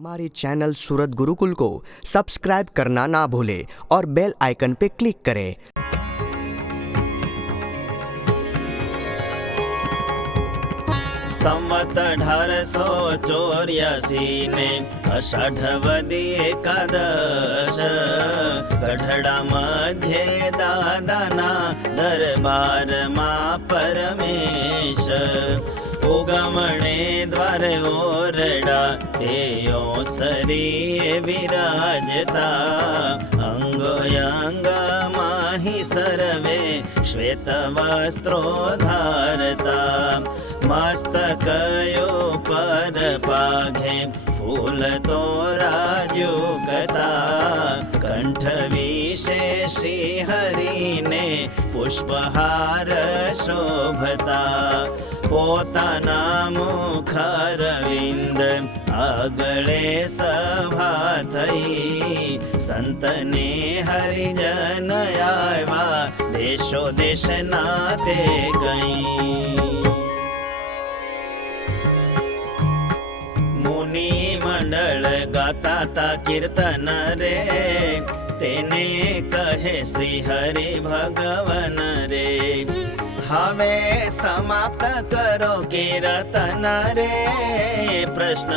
हमारे चैनल सूरत गुरुकुल को सब्सक्राइब करना ना भूलें और बेल आइकन पे क्लिक करें। संवत 1884 ने अषाढ़वदी एकादश गढ़ड़ा मध्य दादाना दरबार मां परमेश उगमणे द्वारे ओरडा तेयो सरी विराजता अंगोयांग माहि सर्वे श्वेत वस्त्रो धारता मस्तकयो पर पाघे फूल तोराजुकता कंठ विषे श्रीहरिने पुष्पहार शोभता पोताना मुखरविंद आगळे सभा थई संतने हरिजन आवा देशो देश नाते गई मुनि मंडल गाता ता कीर्तन रे तेने कहे श्री हरि भगवन रे हवे समाप्त करो कीर्तन रे प्रश्न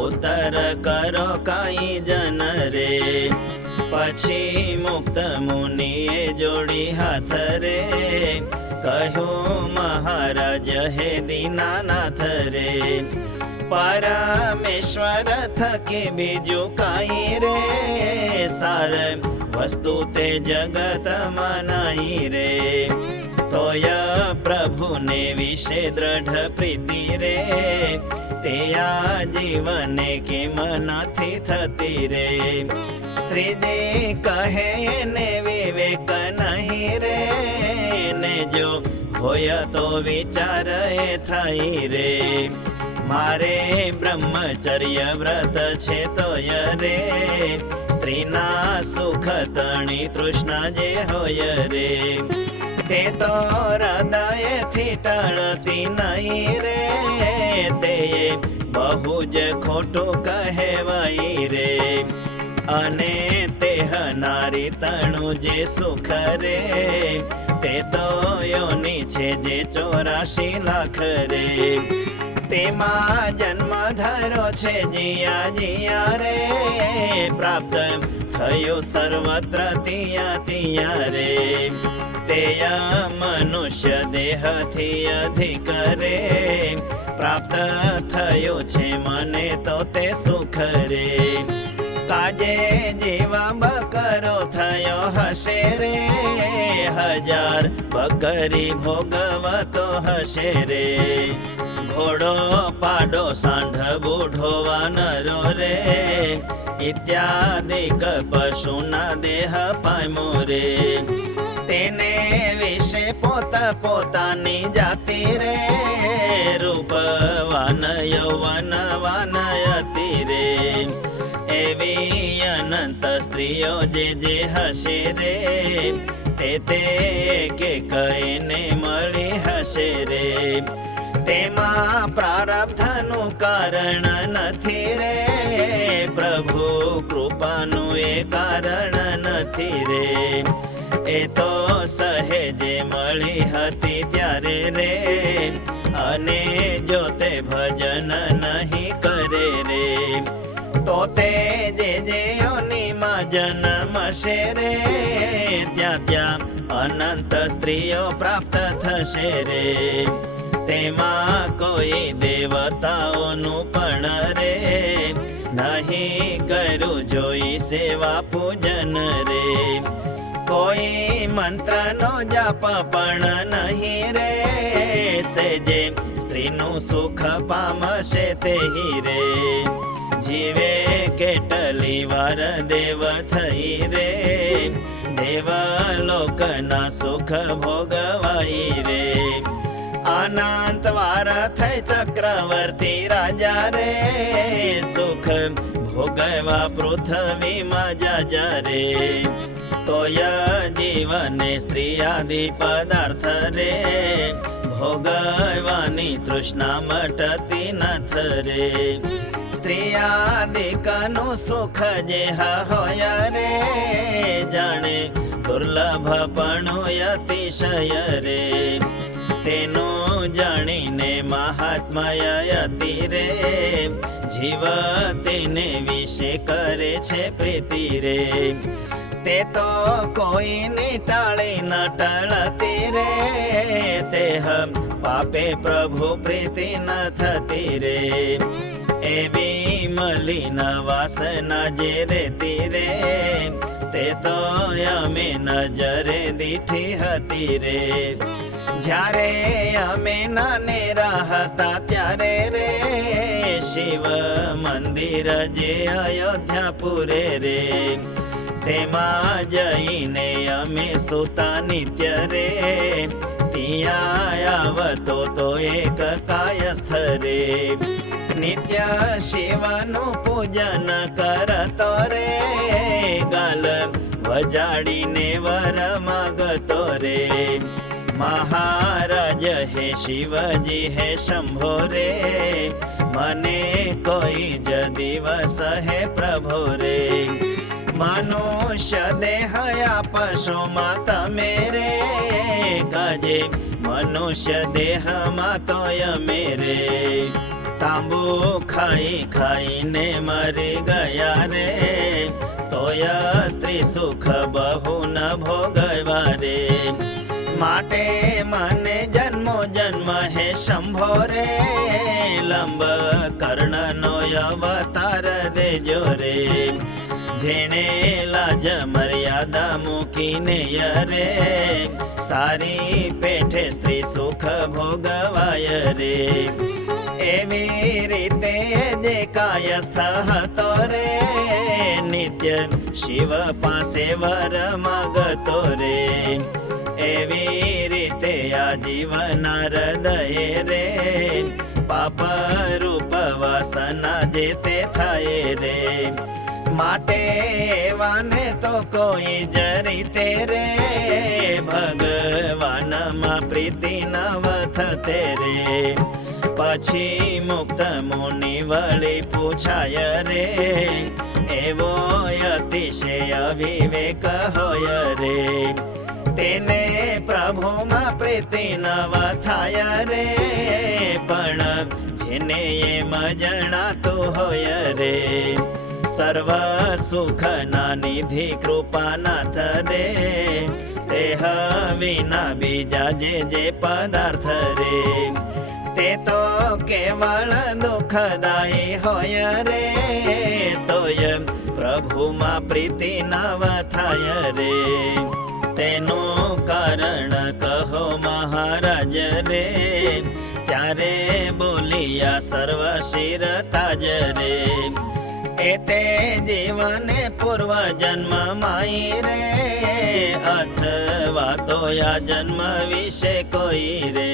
उत्तर करो काई जन रे पछी मुक्त मुनिए जोड़ी हाथ रे कहो महाराज हे दीनानाथ रे परमेश्वर थके बीजू काई रे सार वस्तु ते जगत मनाई रे तोय प्रभु ने विषे दृढ़ प्रीति रे तेया जीवने के मनाथी थती रे श्रीदे कहे ने विवेक नहीं रे ने जो होया तो विचार थाई रे मारे ब्रह्मचर्य व्रत छे तोय रे स्त्रीना सुख तणी तृष्णा जे होय रे ते तो हृदय थी टळती नहीं रे ते बहु ज खोटो कहेवाई रे अने तेह नारी तणु जे सुख रे ते तो योनि छे जे 84 लाख रे तेमा जन्म धरो छे जिया जिया रे प्राप्त थयो सर्वत्र तिया तिया रे तेया मनुष्य देह थी अधिक रे प्राप्त थयो छे मने तो ते सुख रे काजे जीवा बकरो थयो हशे रे 1000 बकरी भोगवतो हशे रे घोड़ो पाडो सांढ बूढ़ो वानरो रे इत्यादि पशुना देह पाम्यो रे तेने विषे पोता पोतानी जाति रे रूपवान यौवन वानयति रे एवी अनंत स्त्रीओ जे हशे रे ते के कईने मळी हशे रे तेमा प्रारब्धनु कारण नथी रे प्रभु कृपानु ए कारण नथी रे ए तो सहेजे मळी हती त्यारे रे अने जो ते भजन नहीं करे रे तो ते जे योनि मा जन्म शे रे त्या त्या अनंत स्त्रीओ प्राप्त थशे रे तेमा कोई देवताओनु पण रे नहीं करू जोई सेवा पूजन रे कोई मंत्र नो जाप पण नहीं रे सेजे स्त्रीनु सुख पामशे तेही रे जीवे केटली वार देव थई रे देवलोकना सुख भोगवाई रे अनंत वार थई चक्रवर्ती राजा रे सुख भोगवा पृथ्वी मजा जा रे तोय जीवन स्त्री आदि पदार्थ रे भोगवानी तृष्णा मटती नथ रे સ્ત્રીયાદિકનું સુખ જેહ હોય રે, જાણે દુર્લભપણું અતિશય રે. તેનું જાણીને મહાત્મય અતિ રે, જીવ તેને વિશે કરે છે પ્રીતિ રે. તે તો કોઈને ટાળી ન ટળતી રે, તેહ પાપે પ્રભુ પ્રીતિ ન થતી રે. એવી મલિન વાસના જે રેતી રે, તે તો અમે નજરે દીઠી હતી રે. જ્યારે અમે નાનેરા હતા ત્યારે રે, શિવ મંદિર જે અયોધ્યાપુરે રે, તેમાં જઈને અમે સુતા નિત્ય રે. ત્યાં આવતો તો એક કાયસ્થ રે, નિત્ય શિવનું પૂજન કરતો રે. ગાલ વજાડીને વર માગતો રે, મહારાજ હે શિવજી હે શંભો રે, મને કોઈ જ દિવસ હે પ્રભો રે. મનુષ્ય દેહ આપશોમાં તમે રે, કાજે મનુષ્ય દેહમાં તો અમે રે. તાંબુ ખાઈ ખાઈને મરી ગયા રે, તોય સ્ત્રી સુખ બહુ ન ભોગવા રે. માટે મને જન્મો જન્મ હે શંભો રે, લંબ કર્ણનો અવતાર દેજો રે. જેણે લાજ મર્યાદા મૂકીને યરે, સારી પેઠે સ્ત્રી સુખ ભોગવાય રે. એવી રીતે જે કાયસ્થ હતો રે, નિત્ય શિવ પાસે વર માગતો રે. એવી રીતે આજીવન હૃદય રે, પાપ રૂપ વાસના જે તે થાય રે. માટે એવાને તો કોઈ જ રીતે રે, ભગવાનમાં પ્રીતિ નવ થતે રે. પછી મુક્ત મુનિ વળી પૂછાય રે, એવો અતિશય વિવેક હોય રે. તેને પ્રભુમાં પ્રીતિ નવ થાય રે, પણ જેને એમ જણાતું હોય રે. સર્વ સુખના નિધિ કૃપાનાથ રે, તેહ વિના બીજા જે પદાર્થ રે, તે તો કેવળ દુઃખદાયી હોય રે. તોય પ્રભુમાં પ્રીતિ નવ થાય રે, તેનું કારણ કહો મહારાજ રે. ત્યારે બોલિયા સર્વ શિર તાજ રે, એ તે જીવને પૂર્વ જન્મ માઈ રે, અથવા તો આ જન્મ વિશે કોઈ રે.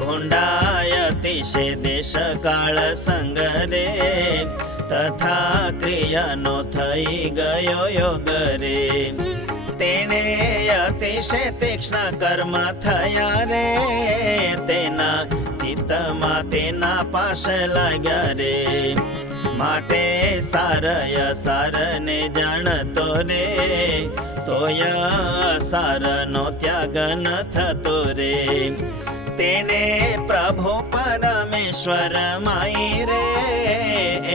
ભૂંડાય અતિશે દેશ કાળ સંગ રે, તથા ક્રિયાનો થઈ ગયો યોગ રે. તેને અતિશય તીક્ષ્ણ કર્મ થયા રે, તેના ચિત્તમાં તેના પાશ લાગ્યા રે. માટે સારય સારને જાણતો રે, તોય સારનો ત્યાગ ન થતો રે. તેને પ્રભુ પરમેશ્વર માઈ રે,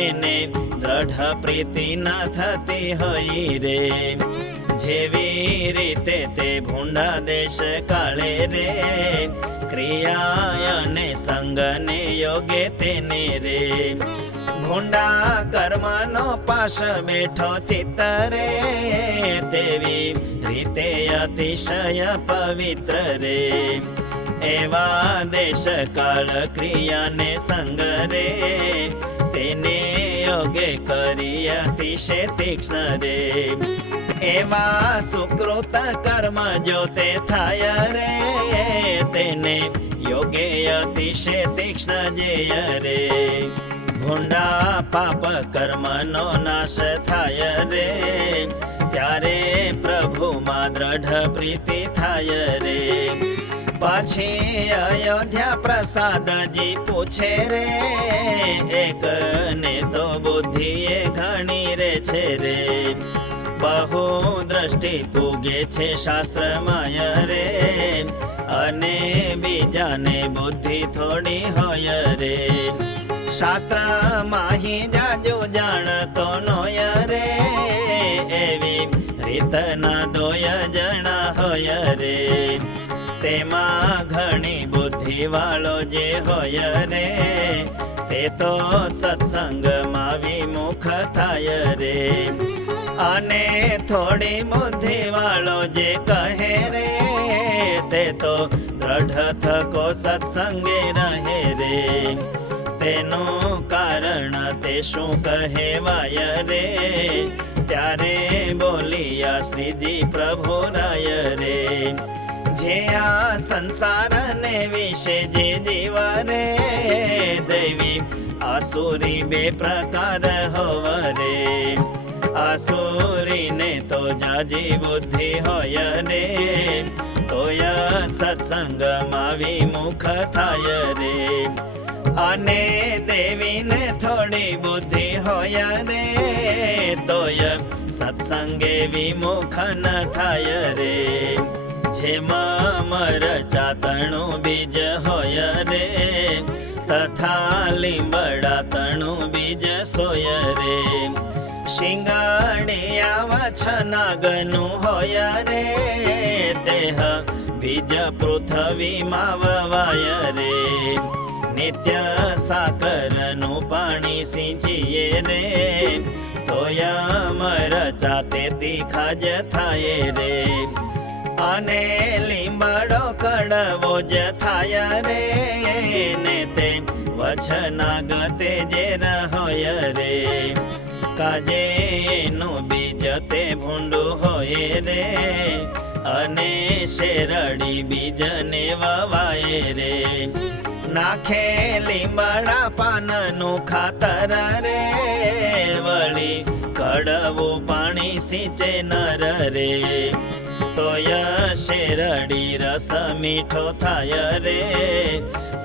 એને દ્રઢ પ્રીતિ ન થતી હોય રે. જેવી રીતે તે ભૂંડા દેશ કાળે રે, ક્રિયા અને સંગને યોગે તેને રે. ભૂંડા કર્મનો પાશ બેઠો ચિત્ત રે, તેવી રીતે અતિશય પવિત્ર રે. એવા દેશ કાળ ક્રિયાને સંગ રે, તેને યોગે કરી અતિશય તીક્ષ્ણ રે. એવા સુકૃત કર્મ જો તે થાય રે, તેને યોગે અતિશય તીક્ષ્ણ જેય રે. ભૂંડા પાપ કર્મનો નાશ થાય રે, ત્યારે પ્રભુમાં દ્રઢ પ્રીતિ થાય રે. પછી અયોધ્યા પ્રસાદજી પૂછે રે, એકને તો બુદ્ધિએ ઘણી રે છે રે, બહુ દ્રષ્ટિ પૂગે છે શાસ્ત્રમય રે, અને બીજાને બુદ્ધિ થોડી હોય રે, શાસ્ત્ર માહી જાજુ જાણતો નોય રે, એવી રીતના દોય જણા હોય રે, તેમાં ઘણી બુદ્ધિ વાળો જે હોય રે, તે તો સત્સંગમાં વિમુખ થાય રે, અને થોડી બુદ્ધિ વાળો જે કહે રે, તે તો દ્રઢ થકો સત્સંગે રહે રે, તેનું કારણ તે શું કહેવાય રે, ત્યારે બોલિયા શ્રીજી પ્રભુ રાય રે, જે આ સંસારને વિશે જે જીવ રે, દૈવી આસુરી બે પ્રકાર હોવ રે, આસુરીને તો જાજી બુદ્ધિ હોય રે, તોય સત્સંગમાં વિમુખ થાય રે, અને દેવીને થોડી બુદ્ધિ હોય રે, તોય સત્સંગે વિમુખ ન થાય રે, જેમાં મરચાતણું બીજ હોય રે, તથા લીંબડા તણું બીજ સોય રે, શિંગાડિયા વછનાગનું હોય રે, તેહ બીજ પૃથ્વીમાં વવાય રે, નિત્ય સાકરનું પાણી સિંચીએ રે, તોય મરચા તે તીખા જ થાય રે, અને લીંબડો કડવો જ થાય રે, ને તે વછનાગ તે જે હોય રે, કાજે એનું બીજ તે ભૂંડું હોય રે, અને શેરડી બીજને વવાય રે, નાખે લીંબડા પાનનું ખાતર રે, વળી કડવું પાણી સિંચે નર રે, તોય શેરડી રસ મીઠો થાય રે,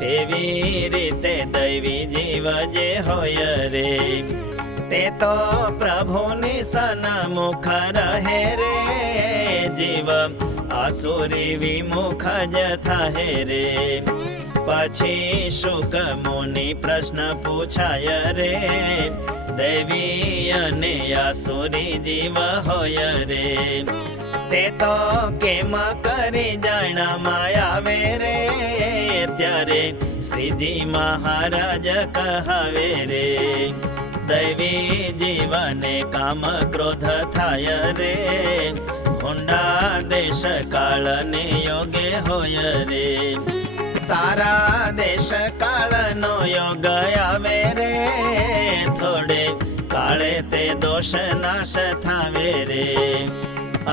તેવી રીતે દૈવી જીવ જે હોય રે, તે તો પ્રભુની સન્મુખ રહે રે, જીવ આસુરી વિમુખ જ થાય રે, પછી શુક મુનિ પ્રશ્ન પૂછાય રે, દૈવી અને આસુરી જીવ હોય રે, તે તો કેમ કરી જાણમાં આવે રે, ત્યારે શ્રીજી મહારાજ કહાવે રે, દૈવી જીવને કામ ક્રોધ થાય રે, ઊંડા દેશ કાળને યોગે હોય રે, સારા દેશ કાળનો યોગ આવે રે, થોડે કાળે તે દોષ નાશ થાવે રે,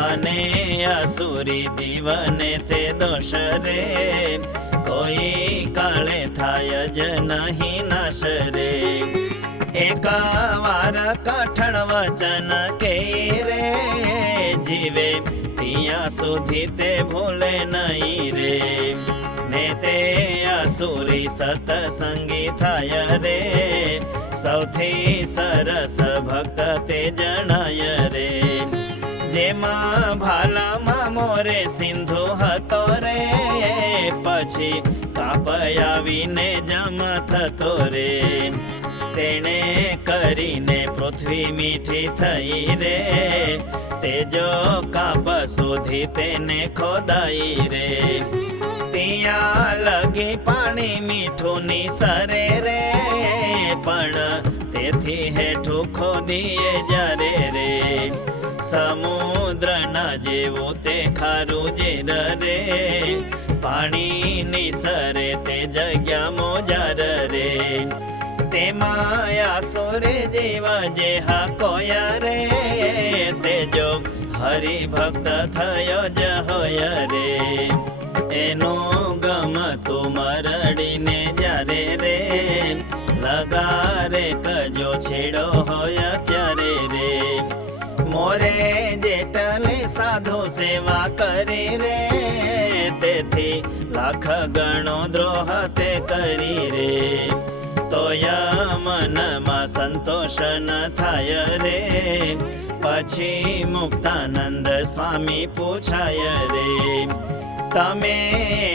અને અસુરી જીવને તે દોષ રે, કોઈ કાળે થાય જ નહીં નાશ રે, એક વાર કઠણ વચન કે રે, જીવે ત્યાં સુધી તે ભૂલે નહીં રે, ને તે અસુરી સતસંગી થાય રે, સૌથી સરસ ભક્ત તે જણાય રે, જેમાં ભાલામાં મોરે સિંધુ હતો રે, પછી કાપ આવીને જમ થતો રે, તેણે કરીને પૃથ્વી મીઠી થઈ રે, તેજો કાપ શોધી તેને ખોદાઈ રે, ત્યાં લગી પાણી મીઠું નિસરે રે, પણ તેથી હેઠું ખોદીએ જ્યારે રે, સમુદ્રના જેવું તે ખારું જીર રે, પાણી નિસરે તે જગ્યા મોજાર રે, તેમાં આસુરે જેવા જે હાકોયા રે, તેજો હરિભક્ત થયો જ હોય રે, એનું ગમતું મરડીને જ્યારે રે, લગારે કજો છેડો હોય ત્યારે રે, મોરે જેટલે સાધુ સેવા કરે રે, તેથી લાખ ગણો દ્રોહ તે કરી રે, તોય મનમાં સંતોષ ન થાય રે, પછી મુક્તાનંદ સ્વામી પૂછાય રે, તમે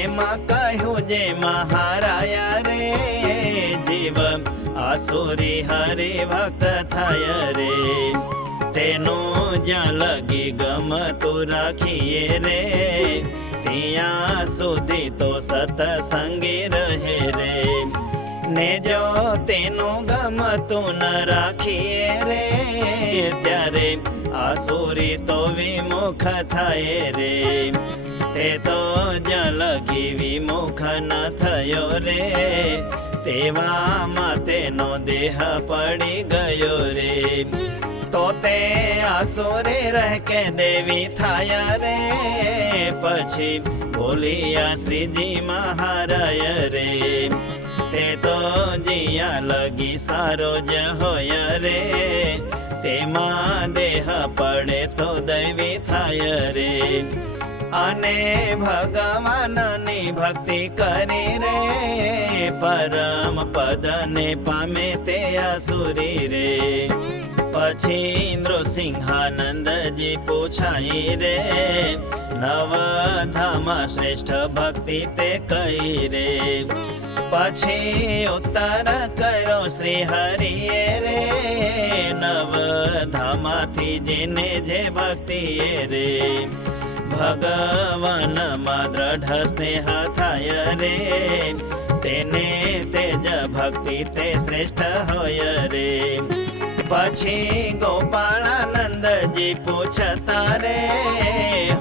એમાં કહ્યું જે મહારાયા રે, જીવ આસુરી હરિભક્ત થાય રે, તેનું જ્યાં લગી ગમતું રાખીએ રે, ત્યાં સુધી તો સતસંગી રહે રે, ને જો તેનું ગમતું ન રાખીએ રે, ત્યારે આસુરી તો વિમુખ થાય રે, તે તો જ્યાં લગી વિમુખ ન થયો રે, તેવામાં તેનો દેહ પડી ગયો રે, તો તે આસુરે રહે કે દેવી થાય રે, પછી બોલિયા શ્રીજી મહારાય રે, તે તો જીયા લગી સારો જ હોય રે, તેમાં દેહ પડે તો દૈવી થાય રે, અને ભગવાનની ભક્તિ કરી રે, પરમ પદને પામે તે આસુરી રે, પછી નૃસિંહાનંદજી પૂછાય રે, નવધામા શ્રેષ્ઠ ભક્તિ તે કઈ રે, પછી ઉત્તર કર્યો શ્રી હરિએ રે, નવધામાંથી જેને જે ભક્તિ રે, ભગવાનમાં દ્રઢ સ્નેહ થાય રે, તેને તેજ ભક્તિ તે શ્રેષ્ઠ હોય રે, પછી ગોપાળાનંદજી પૂછતા રે,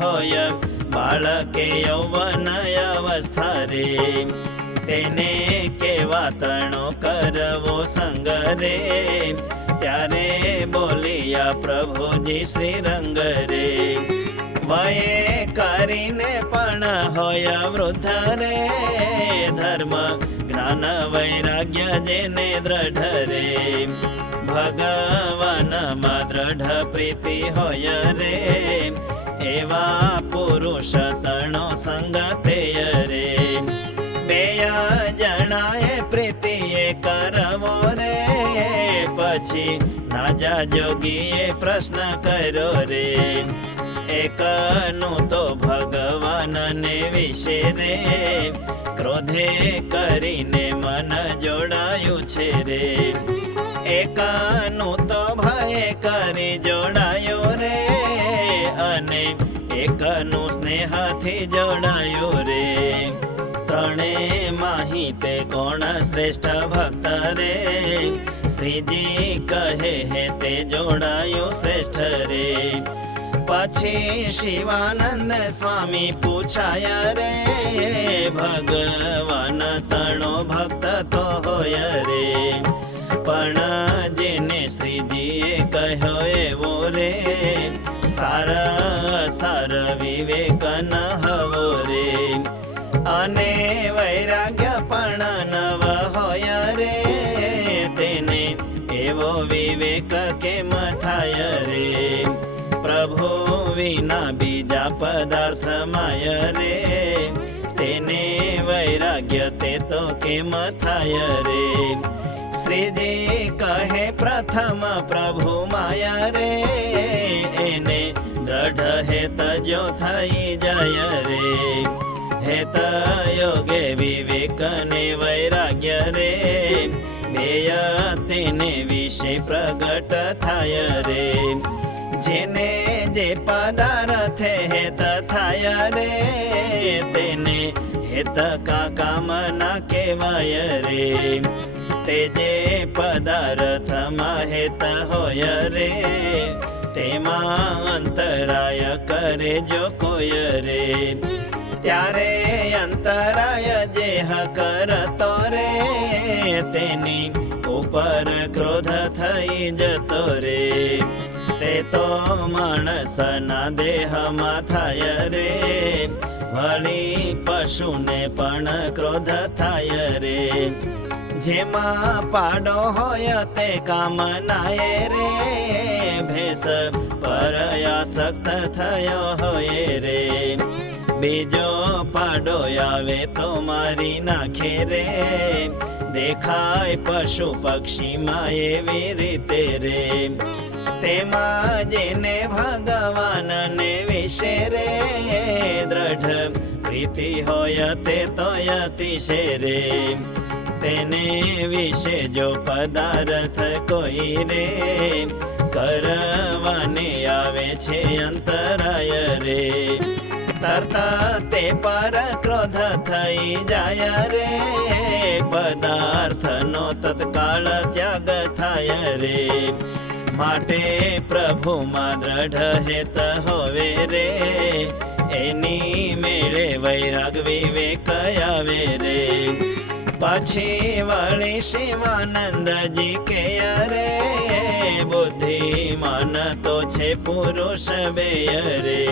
હોય બાળકે યૌવન અવસ્થા રે, તેને કેવા તણો કરવો સંગ રે, ત્યારે બોલિયા પ્રભુજી શ્રી રંગ રે, વયે કરીને પણ હોય વૃદ્ધ રે, ધર્મ જ્ઞાન વૈરાગ્ય જેને દ્રઢ રે, ભગવાનમાં દ્રઢ પ્રીતિ હોય રે, એવા પુરુષ તણો સંગ તેય રે, બેય જણાએ પ્રીતિએ કરવો રે, પછી રાજા જોગીએ પ્રશ્ન કર્યો રે, એકનું તો ભગવાનને વિશે રે, ક્રોધે કરીને મન જોડાયું છે રે, એકનું તો ભય કરી જોડાયું રે, અને એકનું સ્નેહથી જોડાયું રે, ત્રણે માહી તે કોણ શ્રેષ્ઠ ભક્ત રે, શ્રીજી કહે હે તે જોડાયું શ્રેષ્ઠ રે, પછી શિવાનંદ સ્વામી પૂછાયા રે, ભગવાન તણો ભક્ત તો હોય રે, પણ જેને શ્રીજીએ કહ્યો એવો રે, સારા સાર વિવેક ન હવો રે, અને વૈરાગ્ય પણ નવ હોય રે, તેને એવો વિવેક કેમ થાય રે, પ્રભુ વિના બીજા પદાર્થ માય રે, તેને વૈરાગ્ય તે તો કેમ થાય રે, શ્રીજી કહે પ્રથમ પ્રભુ માયા રે, એને દ્રઢ હેત જો થઈ જાય રે, હેત યોગે વિવેક ને વૈરાગ્ય રે, બેય તેને વિશે પ્રગટ થાય રે, જેને જે પદાર્થે હેત થાય રે, તેને હેત કા કામના કહેવાય રે, તે જે પદાર્થમાં હેત હોય રે, તેમાં અંતરાય કરે જો કોઈ રે, ત્યારે અંતરાય જે કરતો રે, તેની ઉપર ક્રોધ થઈ જતો રે, તે તો માણસના દેહમાં થાય રે, વળી પશુને પણ ક્રોધ થાય રે, જેમાં પાડો હોય તે કામનાએ રે, ભેસ પર આસક્ત થયો હોય રે, બીજો પાડો આવે તો મારી નાખે રે, દેખાય પશુ પક્ષીમાં એવી રીતે રે. તેમાં જેને ભગવાનને વિશે રે દ્રઢ પ્રીતિ હોય તે તો અતિશે રે. તેને વિશે જો પદાર્થ કોઈ રે કરવાને આવે છે અંતરાય રે, તરતા તે પર ક્રોધ થઈ જાય રે, પદાર્થનો તત્કાળ ત્યાગ થાય રે. માટે પ્રભુમાં દ્રઢ હેત હોવે રે, એની મેળે વૈરાગ વિવેક આવે રે. પછી વળી શિવાનંદજી કે રે, બુદ્ધિમાન તો છે પુરુષ બેય રે,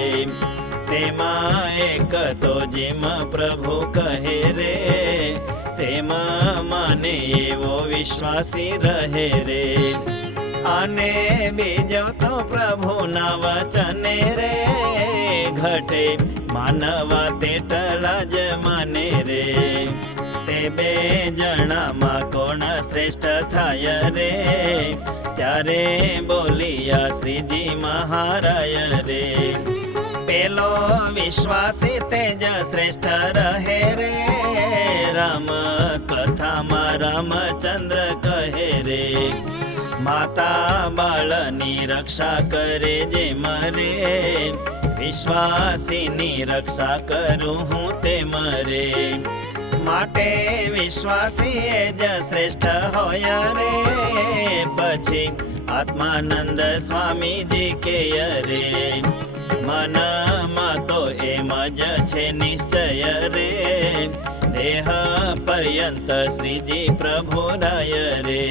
તેમાં એક તો જેમ પ્રભુ કહે રે, તેમાં માને એવો વિશ્વાસી રહે રે. અને બીજો તો પ્રભુના વચને રે ઘટે માનવા તેટલા જ માને રે. તે બે જણામાં કોણ શ્રેષ્ઠ થાય રે, ત્યારે બોલિયા શ્રીજી મહારાય રે. પેલો વિશ્વાસી તેજ શ્રેષ્ઠ રહે રે, રામ કથામાં રામચંદ્ર કહે રે. માતા બાળની રક્ષા કરે જે મરે, વિશ્વાસીની રક્ષા કરું હું તે મરે. માટે વિશ્વાસી એ જ શ્રેષ્ઠ હોય રે, પછી આત્માનંદ સ્વામીજી કે રે. મનમાં તો એમ જ છે નિશ્ચય રે, દેહ પર્યંત શ્રીજી પ્રભુરાય રે.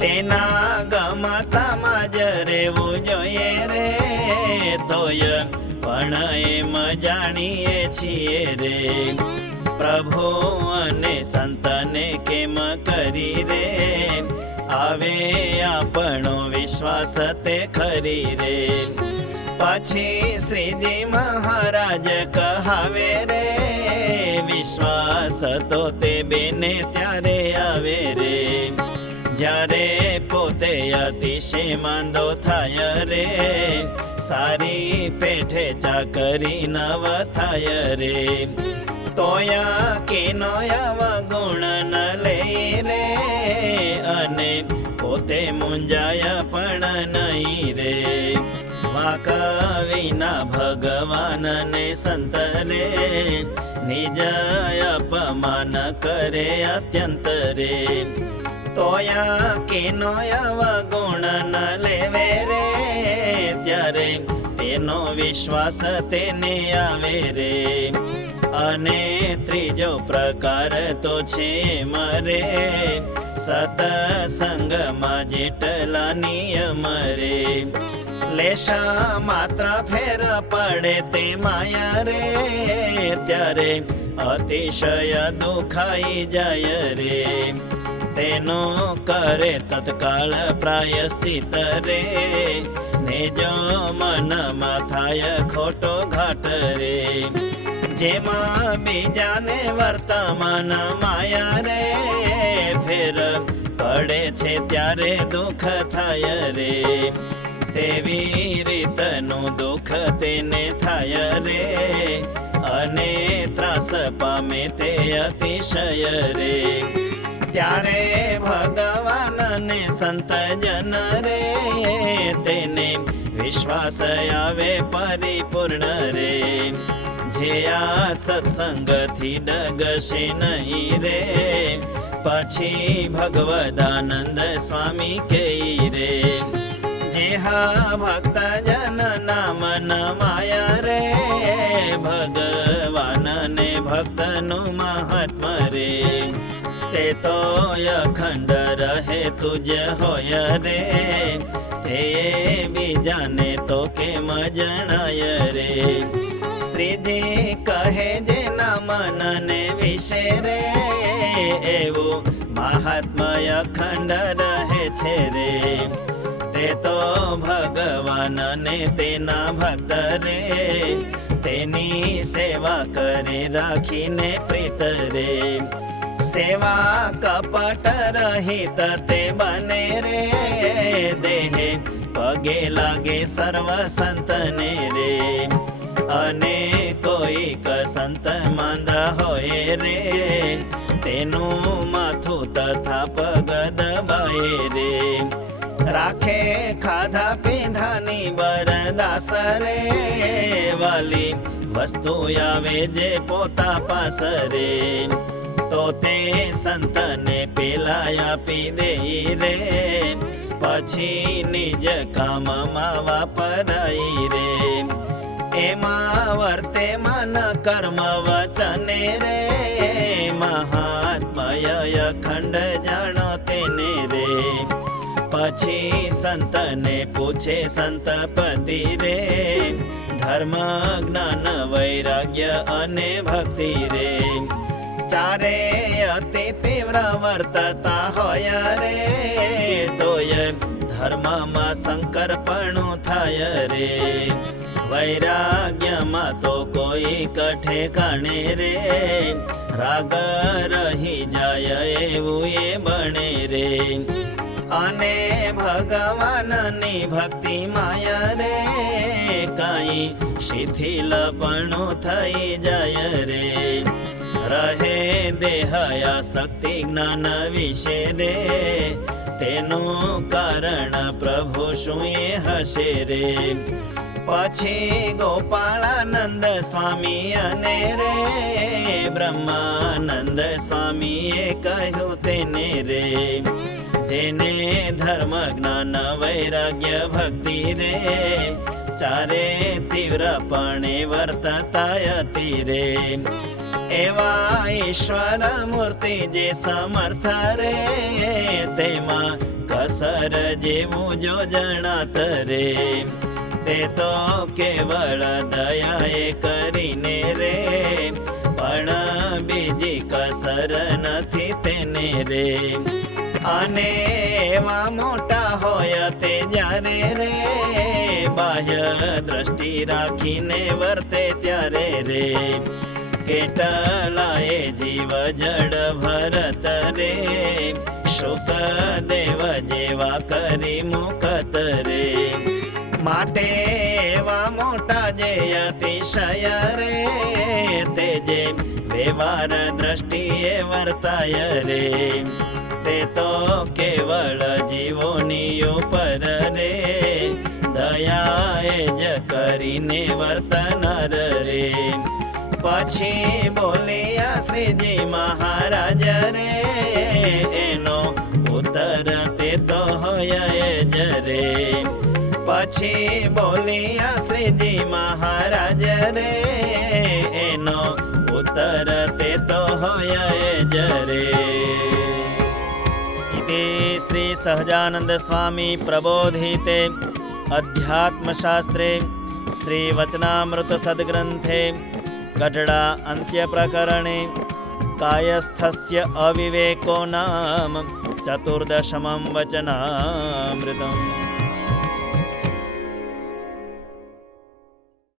તેના ગમતામાં જ રહેવું જોઈએ રે, તોય પણ એમ જાણીએ છીએ રે. પ્રભુ અને સંતને કેમ કરી રે, આવે આપણો વિશ્વાસ તે ખરી રે. પછી શ્રીજી મહારાજ કહાવે રે, વિશ્વાસ તો તે બેને ત્યારે આવે રે, જ્યારે પોતે અતિશય માંદો થાય રે, સારી પેઠે ચાકરી નવ થાય રે. તોયા કેનો અવગુણ ન લઈ રે, અને પોતે મુંજાય પણ નહીં રે. વાકા વિના ભગવાનને સંત રે, નિજ અપમાન કરે અત્યંત રે. તોયા કેનો અવગુણ ન લેવે રે, ત્યારે તેનો વિશ્વાસ તેને આવે રે. અને ત્રીજો પ્રકાર તો છે મરે, સતસંગમાં જેટલા નિયમ રે. લેશા માત્ર ફેર પડે તે માયા રે, ત્યારે અતિશય દુખાઈ જાય રે. તેનો કરે તત્કાળ પ્રાયશ્ચિત રે, ને જો મનમાં થાય ખોટો ઘાટ રે. જેમાં બીજાને વર્તમાન માયા રે, ફેર પડે છે ત્યારે દુઃખ થાય રે. તેવી રીતનું દુઃખ તેને થાય રે, અને ત્રાસ પામે તે અતિશય રે. ત્યારે ભગવાનને સંત જન રે, તેને વિશ્વાસ આવે પરિપૂર્ણ રે. જે આ સત્સંગથી ડગશે નહીં રે, પછી ભગવદાનંદ સ્વામી કહે રે. જે હા ભક્ત જન નામ માયા રે, ભગવાન ને ભક્તનું મહાત્મ રે. તે તો અખંડ રહે તુજ હોય રે, તે બીજાને તો કેમ જણાય રે. શ્રીજી કહે જેના મનને વિશે રે, એવું મહાત્મા અખંડ રહે છે રે. તે તો ભગવાન ને તેના ભક્ત રે, તેની સેવા કરે રાખીને પ્રીત રે. સેવા કપટ રહિત તે બને રે, દેહે પગે લાગે સર્વ સંતને રે. અને કોઈક સંત માંદા હોય રે, તેનું માથું તથા પગ દબાય રે. રાખે ખાધા પીધાની બરદાસ રે, વાલી વસ્તુ આવે જે પોતા પાસ રે. તો તે સંતને પેલા આપી દે રે, પછી નિજ કામમાં વાપરાય રે. એમાં વર્તે મન કર્મ વચને રે, મહાત્મય અખંડ જાણો તેને રે. પછી સંતને પૂછે સંતપતિ રે, ધર્મ જ્ઞાન વૈરાગ્ય અને ભક્તિ રે. ચારે અતિ તીવ્ર વર્તતા હોય રે, તોય ધર્મમાં સંકરપણું થાય રે. વૈરાગ્યમાં તો કોઈ કઠે કણે રે, રાગ રહી જાય એવું એ બને રે. અને ભગવાનની ભક્તિ માયા રે, કાંઈ શિથિલપણું થઈ જાય રે. રહે દેહયા શક્તિ જ્ઞાન વિશે રે, તેનું કારણ પ્રભુ શું એ હશે રે. પછી ગોપાળાનંદ સ્વામી અને રે, બ્રહ્માનંદ સ્વામીએ કહ્યું તેને રે. જેને ધર્મ જ્ઞાન વૈરાગ્ય ભક્તિ રે, ચારે તીવ્રપણે વર્તતા અતિ રે. એવા ઈશ્વર મૂર્તિ જે સમર્થ રે, તેમાં કસર જેવું જો જણાત રે. તે તો કેવળ દયાએ કરીને રે, પણ બીજી કસર નથી તેને રે. અને એવા મોટા હોય તે જ્યારે રે, બાહ્ય દ્રષ્ટિ રાખીને વર્તે ત્યારે રે. કેટલાએ જીવ જડ ભરત રે, શુકદેવ જેવા કરી મુકત રે. માટે એવા મોટા જે અતિશય રે, તે જે વ્યવહાર દ્રષ્ટિએ વર્તાય રે. તે તો કેવળ જીવોની ઉપર રે, દયાએ જ કરીને વર્તનાર રે. પછી બોલ્યા શ્રીજી મહારાજ રે, એનો ઉત્તર તે તો હોય જ રે. પછી બોલ્યા શ્રીજી મહારાજ રે, એનો ઉત્તર તે તો હોય જ રે. ઇતિ શ્રી સહજાનંદ સ્વામી પ્રબોધિતે અધ્યાત્મશાસ્ત્રે શ્રી વચનામૃત સદ્ગ્રંથે ગઢડા અંત્યપ્રકરણે કાયસ્થસ્ય અવિવેકો નામ ચતુર્દશમં વચનામૃતम्.